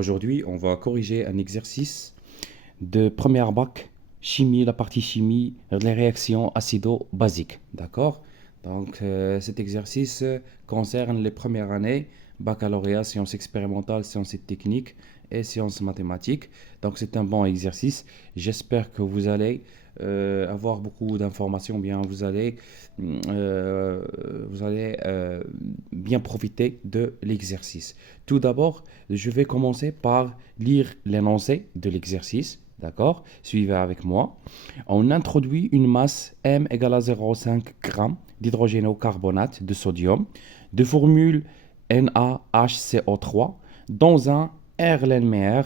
Aujourd'hui, on va corriger un exercice de première bac, chimie, la partie chimie, les réactions acido-basiques. D'accord? Donc, cet exercice concerne les premières années, baccalauréat, sciences expérimentales, sciences et techniques et sciences mathématiques. Donc, c'est un bon exercice. J'espère que vous allez avoir beaucoup d'informations, bien euh, vous allez bien profiter de l'exercice. Tout d'abord, je vais commencer par lire l'énoncé de l'exercice. D'accord? Suivez avec moi. On introduit une masse M égale à 0,5 g d'hydrogénocarbonate de sodium de formule NaHCO3 dans un Erlenmeyer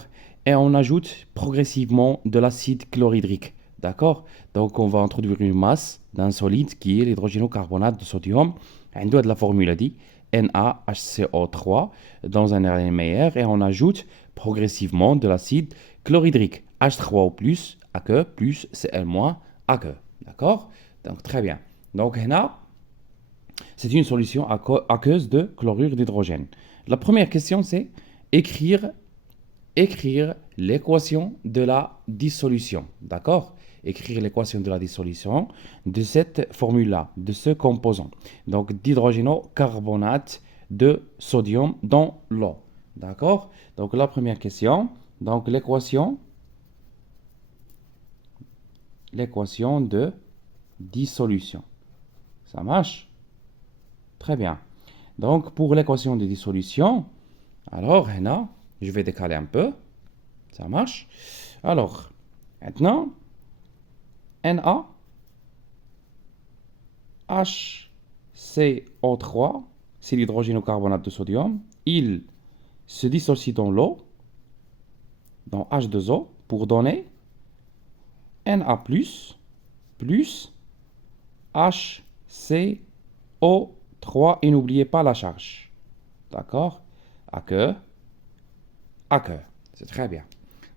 et on ajoute progressivement de l'acide chlorhydrique. D'accord? Donc on va introduire une masse d'un solide qui est l'hydrogénocarbonate de sodium. On doit de la formule dit NaHCO3 dans un Erlenmeyer et on ajoute progressivement de l'acide chlorhydrique. H3O plus, AQ plus Cl moins AQ. D'accord? Donc très bien. Donc là, c'est une solution aqueuse de chlorure d'hydrogène. La première question, c'est écrire, écrire l'équation de la dissolution. D'accord? Écrire l'équation de la dissolution de cette formule-là, de ce composant. Donc d'hydrogénocarbonate de sodium dans l'eau. D'accord? Donc la première question, donc l'équation de dissolution. Ça marche? Très bien. Donc, pour l'équation de dissolution, alors, là, je vais décaler un peu. Ça marche? Alors, maintenant, NaHCO3, c'est l'hydrogène au carbonate de sodium. Il se dissocie dans l'eau, dans H2O, pour donner Na+, plus HCO3 et n'oubliez pas la charge. D'accord? AQ, AQ. C'est très bien.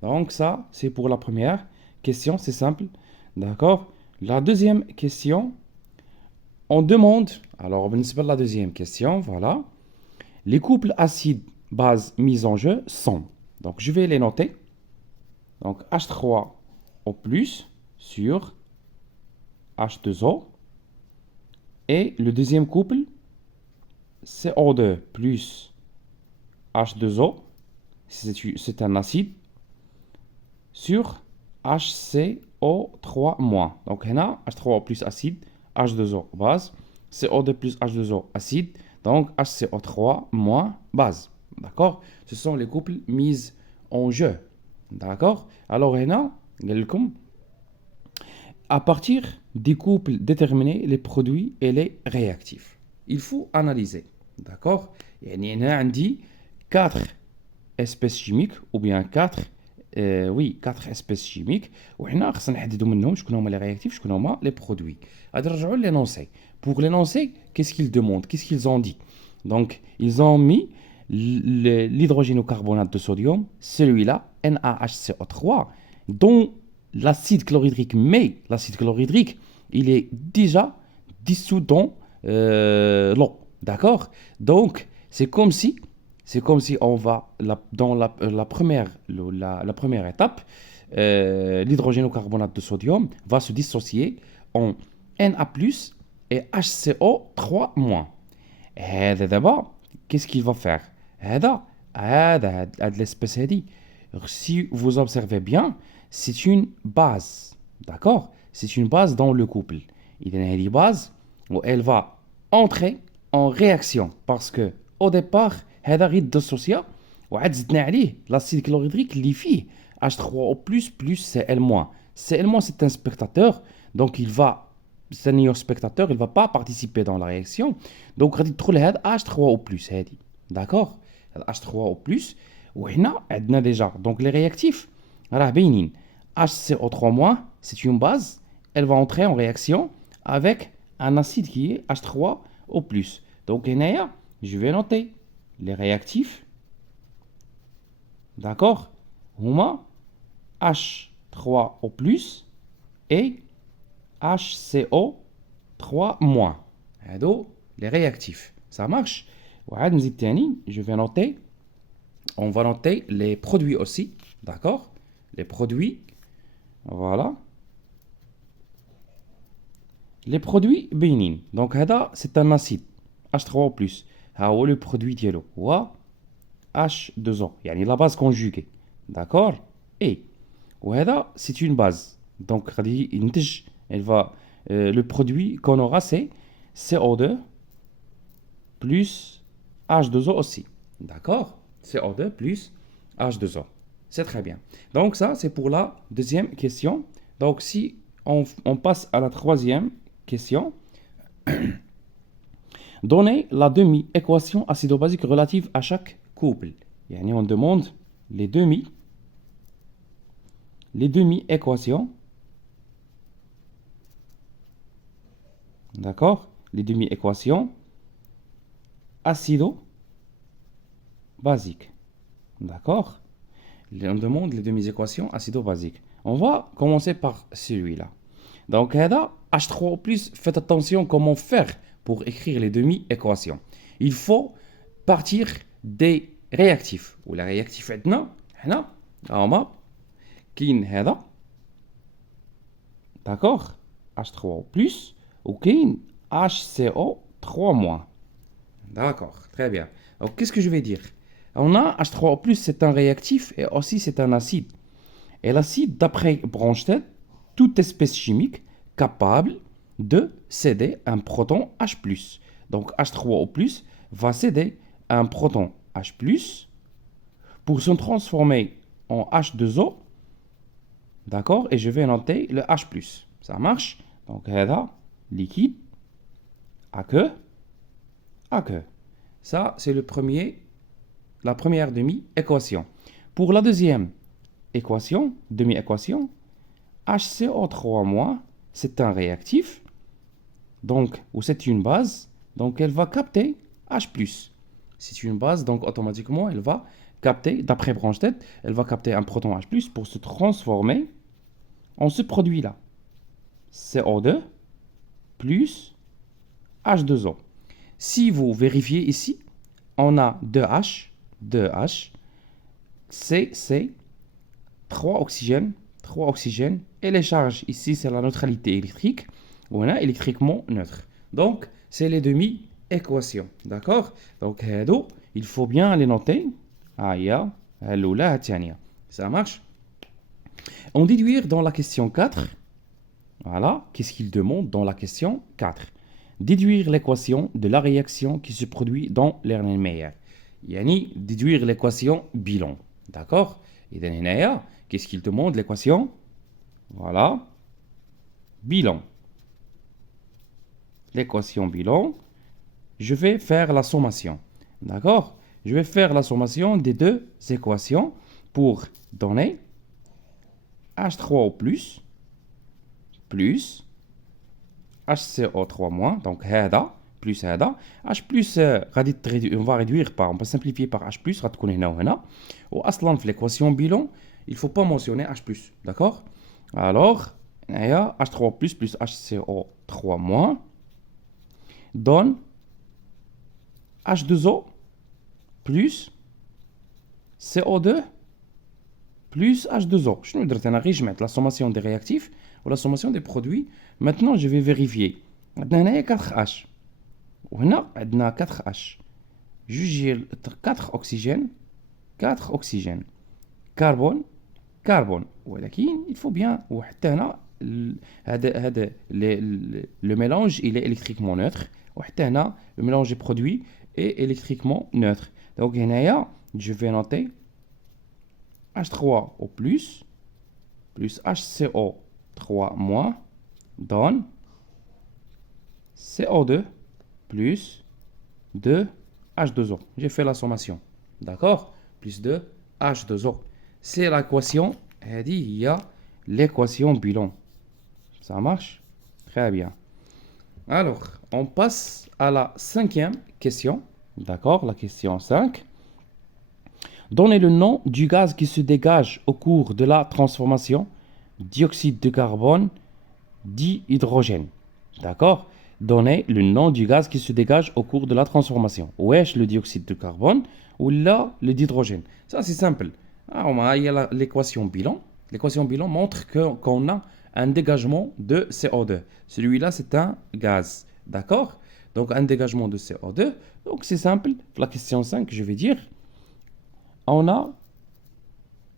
Donc ça, c'est pour la première question, c'est simple. D'accord? La deuxième question, on demande, alors on va la deuxième question, voilà. Les couples acides-bases mis en jeu sont, donc je vais les noter. Donc H3O+, sur H2O. Et le deuxième couple, CO2 plus H2O, c'est un acide, sur HCO3-. Donc, on a H3O plus acide, H2O base, CO2 plus H2O acide, donc HCO3- base. D'accord? Ce sont les couples mis en jeu. D'accord? Alors, on a, à partir des couples déterminés, les produits et les réactifs. Il faut analyser. D'accord? Il y a quatre espèces chimiques ou bien quatre espèces chimiques وحنا خصنا نحددوا منهم شكون هما les réactifs شكون هما les produits. غادي نرجعوا l'énoncé. Pour l'énoncé, qu'est-ce qu'ils demandent? Qu'est-ce qu'ils ont dit? Donc, ils ont mis l'hydrogène au carbonate de sodium, celui-là, NaHCO3, dont l'acide chlorhydrique, mais l'acide chlorhydrique, il est déjà dissous dans l'eau. D'accord? Donc, c'est comme si on va, dans la première étape, l'hydrogène au carbonate de sodium va se dissocier en Na+, et HCO3-. هذا دابا qu'est-ce qu'il va faire? هاد l'espèce هادي, si vous observez bien, c'est une base. D'accord? C'est une base dans le couple. Il y a une base où elle va entrer en réaction parce que au départ هذا غير dissocié وعاد زدنا عليه l'acide chlorhydrique اللي فيه H3O+, plus Cl-. Cl- c'est un spectateur, donc c'est un spectateur, il ne va pas participer dans la réaction. Donc غادي تدخل هذا H3O+, هادي. D'accord? H3O+, وهنا عندنا déjà donc les réactifs راه باينين. HCO3-, c'est une base, elle va entrer en réaction avec un acide qui est H3O+. Donc هنايا je vais noter les réactifs. D'accord? هما H3O+, et HCO3-. هادو les réactifs. Ça marche? وعاد نزيد تاني, je vais noter On va noter les produits aussi, d'accord? Les produits, voilà. Les produits bénins. Donc, c'est un acide H3O+. Le produit diélo. H2O. Yani la base conjuguée. D'accord? Et c'est une base. Donc, elle va, le produit qu'on aura, c'est CO2 plus H2O aussi. D'accord? CO2 plus H2O. C'est très bien. Donc, ça, c'est pour la deuxième question. Donc, si on passe à la troisième question, donnez la demi-équation acido-basique relative à chaque couple. Yani on demande les demi-équations. D'accord? Les demi-équations acido-basiques. D'accord? On demande les demi-équations acido-basiques. On va commencer par celui-là. Donc, H3O+, faites attention comment faire pour écrire les demi-équations. Il faut partir des réactifs. Ou la réactif maintenant, d'accord, H3O+, ou HCO3-. D'accord, très bien. Donc, qu'est-ce que je vais dire? On a H3O+, c'est un réactif et aussi c'est un acide. Et l'acide, d'après Bronsted, toute espèce chimique capable de céder un proton H+. Donc H3O+, va céder un proton H+, pour se transformer en H2O. D'accord? Et je vais noter le H+. Ça marche? Donc là, liquide, aqueux. Ça, c'est la première demi-équation. Pour la deuxième demi-équation, HCO3-, c'est un réactif, donc, ou c'est une base, donc elle va capter H+. C'est une base, donc automatiquement, elle va capter, d'après Bronsted, elle va capter un proton H+, pour se transformer en ce produit-là. CO2 plus H2O. Si vous vérifiez ici, on a 2H, C, 3 oxygènes, et les charges ici, c'est la neutralité électrique, on a électriquement neutre. Donc, c'est les demi-équations, d'accord? Donc, il faut bien les noter. Ça marche? On déduire dans la question 4. Voilà, qu'est-ce qu'il demande dans la question 4? Déduire l'équation de la réaction qui se produit dans l'Erlenmeyer. Yani, déduire l'équation bilan. D'accord? Et dans qu'est-ce qu'il demande l'équation? Voilà. Bilan. L'équation bilan. Je vais faire la sommation. D'accord? Je vais faire la sommation des deux équations pour donner H3O+, plus HCO3-, donc هذا plus هذا H+, on va réduire par, on va simplifier par H+, غتكون هنا وهنا. واصلا في l'équation bilan, il faut pas mentionner H+, d'accord? Alors, H3O+, plus HCO3- donne H2O plus CO2 plus H2O. Je vais la sommation des réactifs ou la sommation des produits. Maintenant, je vais vérifier. On a 4H. On a 4H. J'ai 4 oxygènes. Carbone. Il faut bien. Le mélange, il est électriquement neutre. Le mélange des produits est électriquement neutre. Donc, je vais noter H3O+, plus HCO3- donne CO2 plus 2 H2O. J'ai fait la sommation. D'accord? Plus 2 H2O. C'est l'équation. Il y a l'équation bilan. Ça marche? Très bien. Alors, on passe à la cinquième question. D'accord? La question 5. Donnez le nom du gaz qui se dégage au cours de la transformation dioxyde de carbone dihydrogène. D'accord? Donnez le nom du gaz qui se dégage au cours de la transformation. Wesh le dioxyde de carbone, ou là le d'hydrogène. Ça c'est simple. Il y a l'équation bilan. L'équation bilan montre qu'on a un dégagement de CO2. Celui-là c'est un gaz. D'accord? Donc un dégagement de CO2. Donc c'est simple. La question 5, je vais dire, on a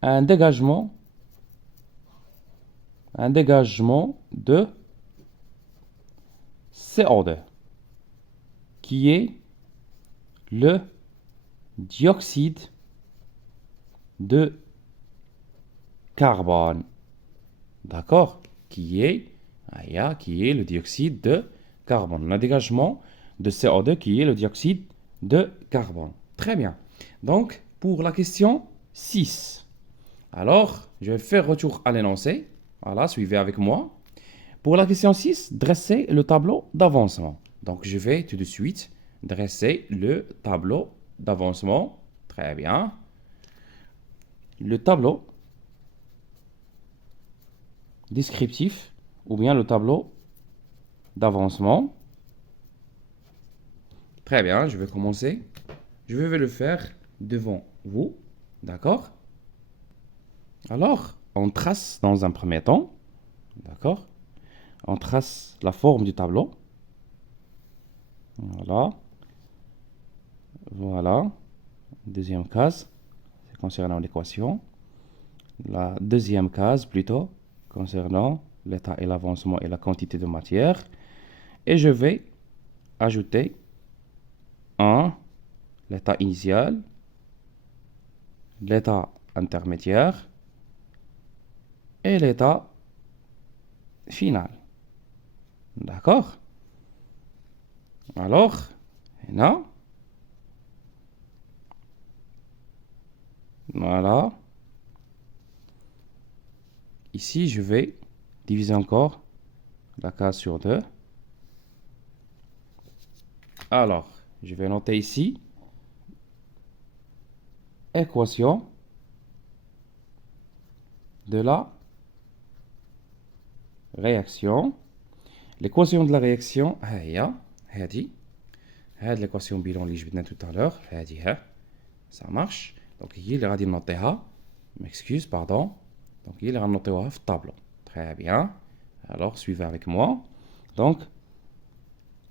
un dégagement de CO2 qui est le dioxyde de carbone. D'accord? Qui est le dioxyde de carbone. Le dégagement de CO2 qui est le dioxyde de carbone. Très bien. Donc, pour la question 6. Alors, je vais faire retour à l'énoncé. Voilà, suivez avec moi. Pour la question 6, dressez le tableau d'avancement. Donc, je vais tout de suite dresser le tableau d'avancement. Très bien. Le tableau descriptif ou bien le tableau d'avancement. Très bien, je vais commencer. Je vais le faire devant vous. D'accord? Alors, on trace dans un premier temps. D'accord? On trace la forme du tableau. Voilà. Voilà. Deuxième case, c'est concernant l'équation. La deuxième case, plutôt, concernant l'état et l'avancement et la quantité de matière. Et je vais ajouter l'état initial, l'état intermédiaire et l'état final. D'accord? Alors, là, voilà. Ici, je vais diviser encore la case sur 2. Alors, je vais noter ici équation de la réaction. L'équation de la réaction, هذه l'équation bilan اللي جبنا tout à l'heure, ça marche. Donc, هي اللي غادي نوطيها. M'excuse, pardon. Donc, هي اللي غنوطيوها في الطابلو. Très bien. Alors, suivez avec moi. Donc,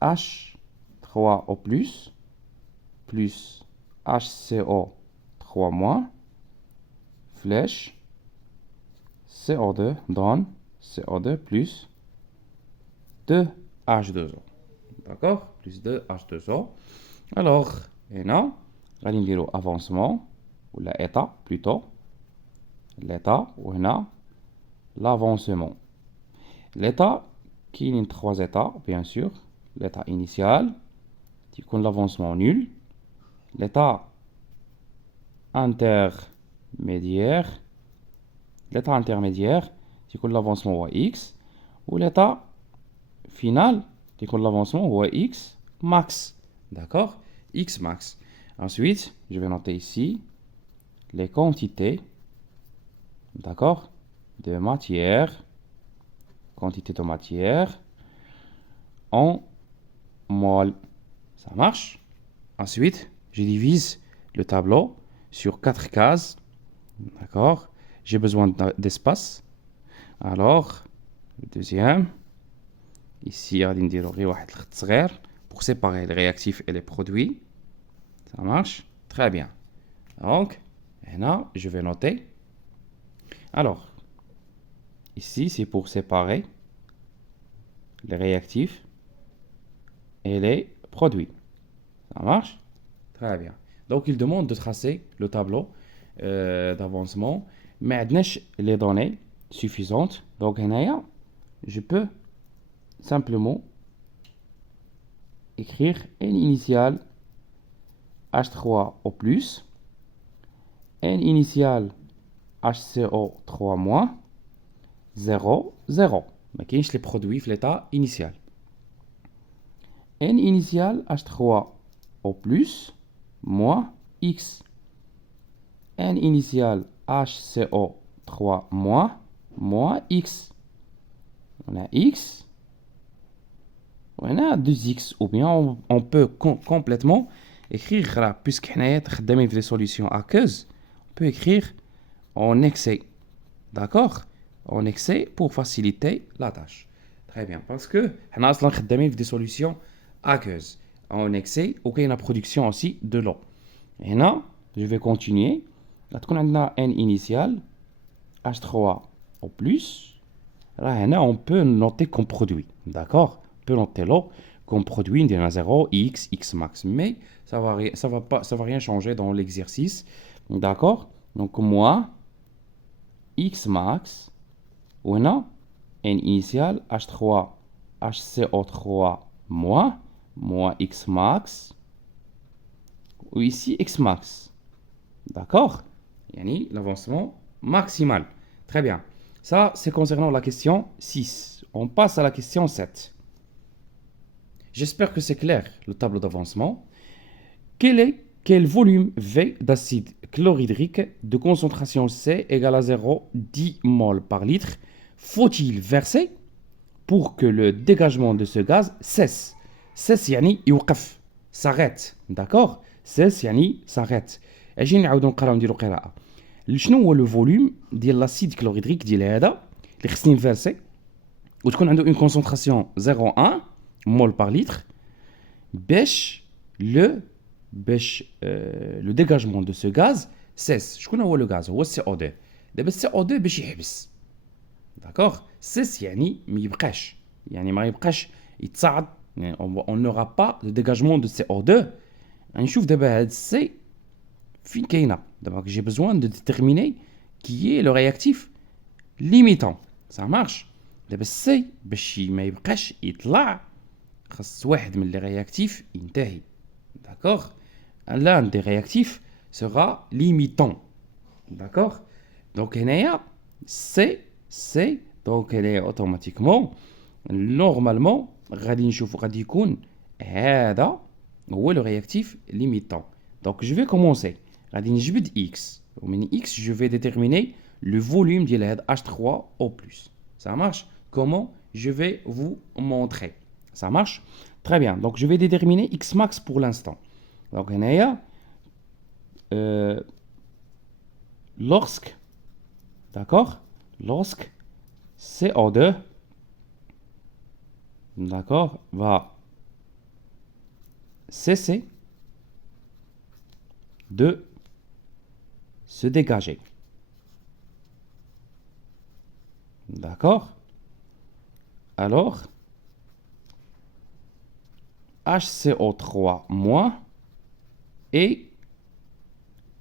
H3O+, plus HCO3-, flèche, CO2 donne CO2 plus 2H2O. D'accord? Plus 2H2O. Alors, هنا غادي نديرو avancement ولا état plutôt. L'état وهنا l'avancement. L'état كاينين 3 états bien sûr. L'état initial تيكون l'avancement nul. L'état intermédiaire. L'état intermédiaire تيكون l'avancement هو x. و l'état final تيكون l'avancement هو x max. D'accord? X max. Ensuite, je vais noter ici les quantités, d'accord, de matière, quantité de matière en mol. Ça marche? Ensuite, je divise le tableau sur 4 cases, d'accord. J'ai besoin d'espace. Alors, le deuxième, ici, غادي نديرو غير واحد الخط صغير pour séparer les réactifs et les produits. Ça marche? Très bien. Donc, là, je vais noter. Alors, ici, c'est pour séparer les réactifs et les produits. Ça marche? Très bien. Donc, il demande de tracer le tableau d'avancement. Mais les données suffisantes. Donc, là, je peux simplement écrire N initial H3O+, N initial HCO3-, 0, 0. ما كاينش les produits في l'état initial. N initial H3O+, moins X. N initial HCO3-, moins X. On a X. On a 2x, ou bien on peut complètement écrire, puisque nous avons des solutions aqueuses, on peut écrire en excès. D'accord? En excès pour faciliter la tâche. Très bien. Parce que nous avons des solutions aqueuses. En excès, ok, la production aussi de l'eau. Et là, je vais continuer. Là, on a N initial, H3 au plus. Là, on peut noter comme produit. D'accord? On peut noter l'eau comme produit de 0, x, x max. Mais ça va rien changer dans l'exercice. D'accord? Donc, moi, x max, on a N initial, H3, HCO3 moins x max, ou ici x max. D'accord? Yani l'avancement maximal. Très bien. Ça, c'est concernant la question 6. On passe à la question 7. J'espère que c'est clair, le tableau d'avancement. Quel volume V d'acide chlorhydrique de concentration C égale à 0,10 mol par litre faut-il verser pour que le dégagement de ce gaz cesse? Cesse يعني يوقف, s'arrête. D'accord? Cesse يعني s'arrête. اجي نعاودو نقراو نديرو قراءة. شنو هو لو فوليوم ديال لاسيد كلوريدريك ديال هذا اللي خصني نفيرسي وتكون عنده اون كونسونطراسيون 0.1 مول بار لتر باش لو ديغاجمون دو سو غاز سيس. شكون هو لو غاز؟ هو السي او 2. دابا السي او 2 باش يحبس. داكوغ؟ سيس يعني ما يبقاش، يعني ما يبقاش يتصاعد، يعني اون نورا با دو ديغاجمون دو سي او 2. غنشوف دابا هاد السي فين كاينه. دابا j'ai besoin de déterminer qui est le réactif limitant. Ça marche. دابا السي باش ما يبقاش يطلع خاص واحد من لي رياكتيف ينتهي. D'accord? L'un des réactifs sera limitant. D'accord? Donc هنايا C donc elle est automatiquement normalement غادي نشوفو غادي يكون هذا هو le réactif limitant. Donc je vais commencer. غادي نجبد x. ومن x je vais déterminer le volume ديال هاد H3 au plus. Ça marche? Comment? Je vais vous montrer. Ça marche? Très bien. Donc je vais déterminer x max pour l'instant. Donc هنايا lorsque, d'accord, lorsque CO2, d'accord, va cesser de se dégager. D'accord? Alors, HCO3- est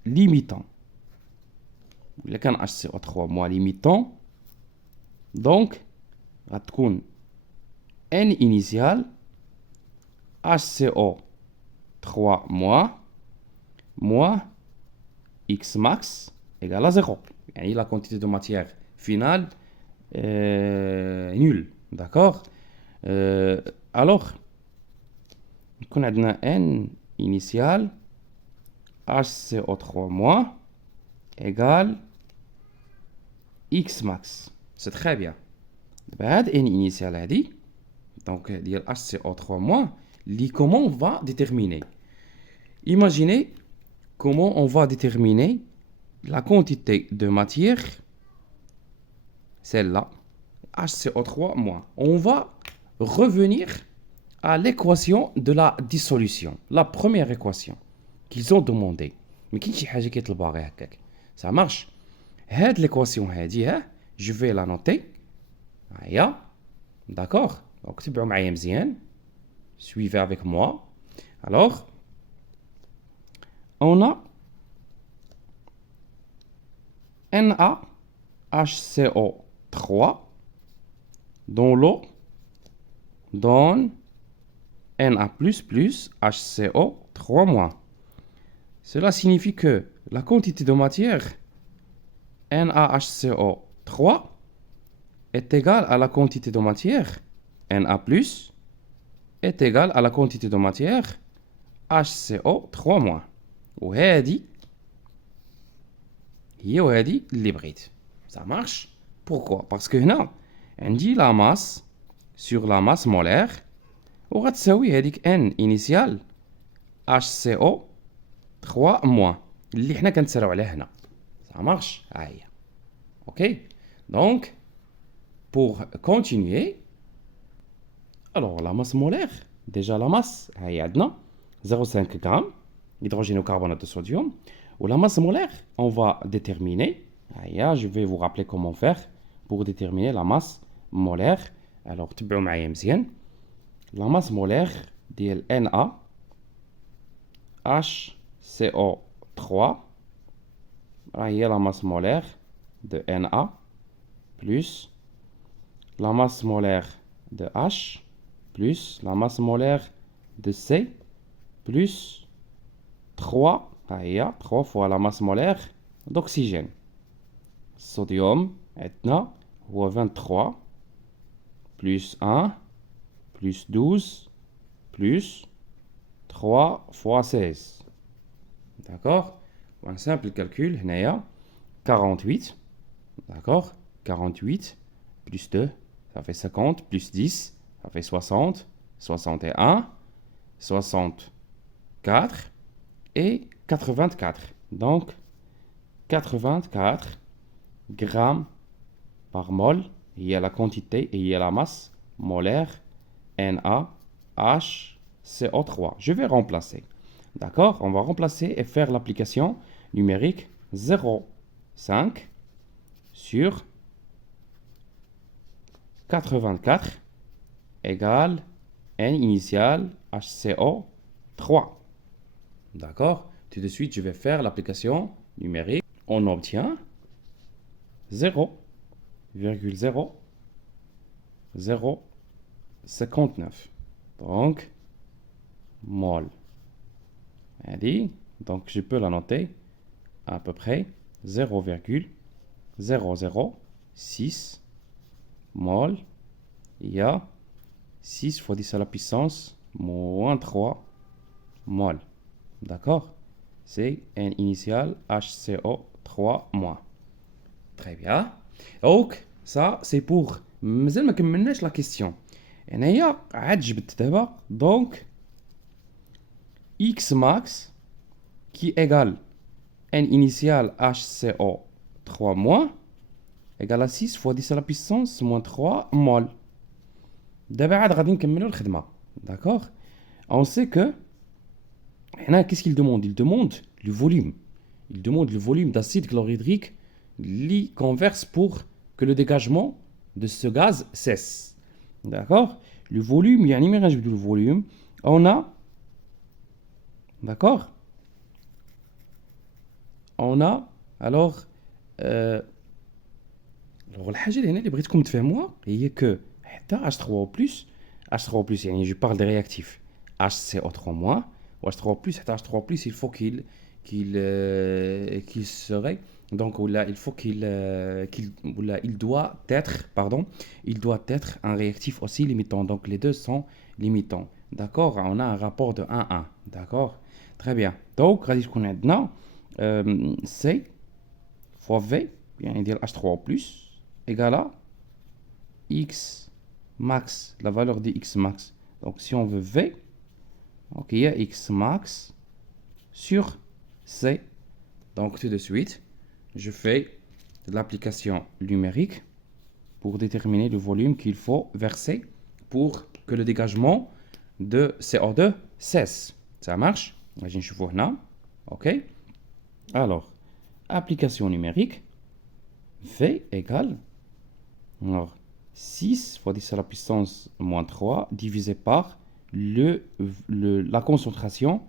limitant. Il y a qu'un HCO3- limitant. Donc, غتكون N initial HCO3- moins X max égale à 0. Et la quantité de matière finale nulle. D'accord? Alors, on a N initial HCO3- égale X max. C'est très bien. بعد N initial a dit, donc dire HCO3-, comment on va déterminer? Imaginez comment on va déterminer la quantité de matière, celle-là, HCO3-. On va revenir à l'équation de la dissolution, la première équation qu'ils ont demandé. Mais qui est qui ça marche. Cette l'équation, je vais la noter. D'accord? Donc, suivez avec moi. Alors, on a NaHCO3 dont l'eau donne Na++ HCO3-. Cela signifie que la quantité de matière NaHCO3 est égale à la quantité de matière Na+, est égale à la quantité de matière HCO3-. وهذه هي وهذه اللي بغيت. Ça marche? Pourquoi? Parce que هنا عندي la masse sur la masse molaire وغتساوي هذيك N initial HCO 3 moins. اللي حنا كنتسراو عليه هنا. Ça marche. Aïe. OK. Donc, pour continuer, alors la masse molaire, déjà la masse, هي عندنا 0,5 g hydrogène au carbonate de sodium. Ou la masse molaire, on va déterminer. Je vais vous rappeler comment faire pour déterminer la masse molaire. Alors, تبعوا معايا مزيان. La masse molaire ديال Na HCO3 هي la masse molaire de Na plus la masse molaire de H plus la masse molaire de C plus 3 fois la masse molaire d'oxygène. Sodium عندنا هو 23 plus 1 plus 12 plus 3 fois 16. D'accord? Un simple calcul, هنايا 48. D'accord? 48 plus 2, ça fait 50, plus 10, ça fait 60, 61, 64 et 84. Donc, 84 grammes par mol. Il y a la quantité et il y a la masse molaire NaHCO3. Je vais remplacer. D'accord? On va remplacer et faire l'application numérique 0,5 sur 84 égale N initial HCO3. D'accord? Tout de suite, je vais faire l'application numérique. On obtient 0,0059. Donc, mol. Donc, je peux la noter à peu près 0,006 mol. Il y a 6 fois 10 à la puissance moins 3 mol. D'accord? C'est un initial HCO3 moins. Très bien. Donc, ça, c'est pour... مازال ما كملناش la question. هنايا عاد جبت دابا. Donc, X max qui égale N initial HCO3 moins égale à 6 fois 10 à la puissance moins 3 mol. دابا عاد غادي نكملوا الخدمة. D'accord? On sait que qu'est-ce qu'il demande? Il demande le volume. Il demande le volume d'acide chlorhydrique qui converse pour que le dégagement de ce gaz cesse. D'accord? Le volume, il y a un image du volume. On a, d'accord? On a, alors, الحاجة اللي هنا اللي بغيتكم تفهموها هي que حتى H3O+, يعني je parle des réactifs HCO3- ou H3O+, حتى H3O+, il faut qu'il serait donc là il faut il doit être un réactif aussi limitant, donc les deux sont limitants. D'accord? On a un rapport de 1-1. D'accord? Très bien. Donc غادي تكون عندنا C fois V يعني ديال H3O+ égale à X max, la valeur de X max. Donc si on veut V, ok, il y a X max sur C. Donc tout de suite, je fais l'application numérique pour déterminer le volume qu'il faut verser pour que le dégagement de CO2 cesse. Ça marche? Ok. Alors, application numérique, V égale alors, 6 fois 10 à la puissance moins 3 divisé par la concentration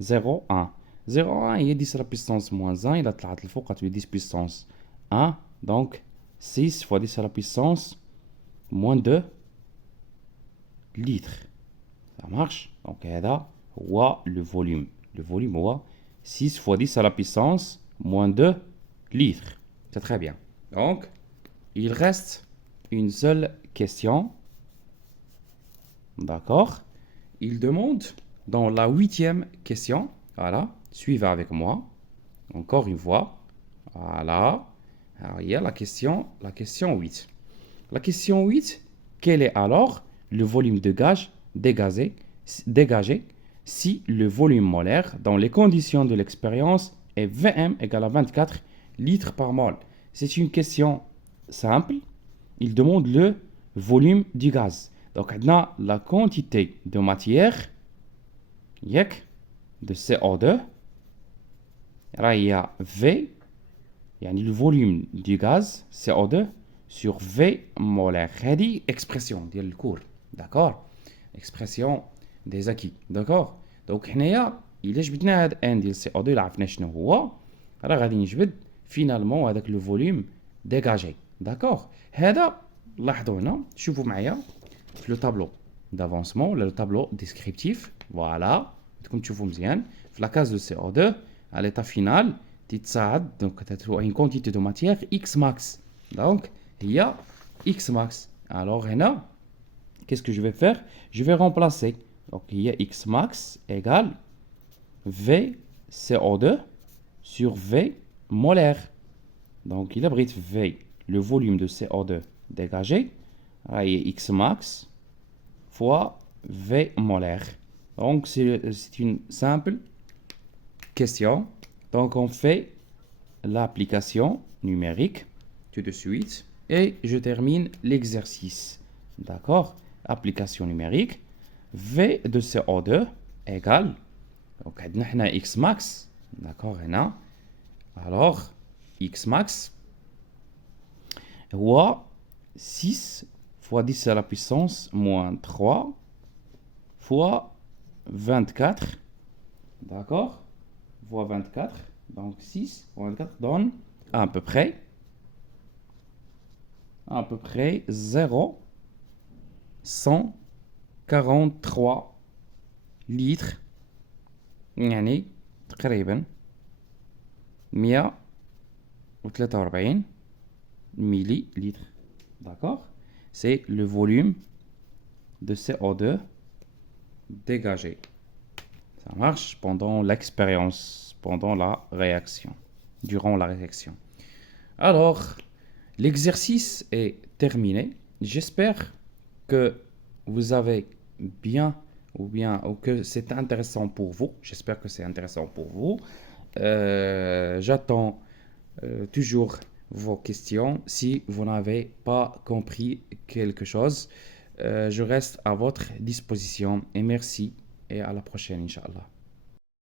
0,1. 0,1 il y a 10 à la puissance moins 1, il a 10 puissance 1, donc 6 fois 10 à la puissance moins 2 litres. Ça marche? Donc, là, le volume. Le volume, 6 fois 10 à la puissance moins 2 litres. C'est très bien. Donc, il reste une seule question. D'accord? Il demande dans la 8e question, voilà, suivez avec moi, encore une fois, voilà, alors il y a la question 8. La question 8, quel est alors le volume de gaz dégagé si le volume molaire dans les conditions de l'expérience est Vm égale à 24 litres par mol. C'est une question simple. Il demande le volume du gaz. Donc, on a la quantité de matière de CO2. Là, il y a V, le volume du gaz CO2 sur V molaire. C'est expression de le cours. D'accord? Expression des acquis. D'accord? Donc, il est هذا ان ديال CO2 اللي عرفنا شنو هو راه غادي نجبد فينالمون هذاك لو فوليوم ديغاجي. داكور؟ هذا لاحظوا هنا شوفوا معايا في لو طابلو دافونسمون ولا لو طابلو ديسكريبتيف. فوالا بدكم تشوفوا مزيان في لا كاز دو CO2 على l'état final تتصاعد دونك تتروح une quantité de matière X max. Donc هي X max. Alors هنا qu'est-ce que je vais faire? Je vais remplacer. Donc il y a X max égale V CO2 sur V molaire. Donc il abrite V, le volume de CO2 dégagé, il y a X max fois V molaire. Donc c'est une simple question. Donc on fait l'application numérique tout de suite et je termine l'exercice. D'accord? Application numérique. V de CO2 égale, donc on a X max, d'accord, alors X max ou 6 fois 10 à la puissance moins 3 fois 24, d'accord, fois 24, donc 6 fois 24 donne à peu près 0,143 litres, يعني تقريبا 143 millilitres. D'accord? C'est le volume de CO2 dégagé. Ça marche pendant l'expérience, pendant la réaction, durant la réaction. Alors, l'exercice est terminé. J'espère que vous avez bien ou que c'est intéressant pour vous. J'espère que c'est intéressant pour vous. J'attends toujours vos questions. Si vous n'avez pas compris quelque chose, je reste à votre disposition. Et merci et à la prochaine, Inch'Allah.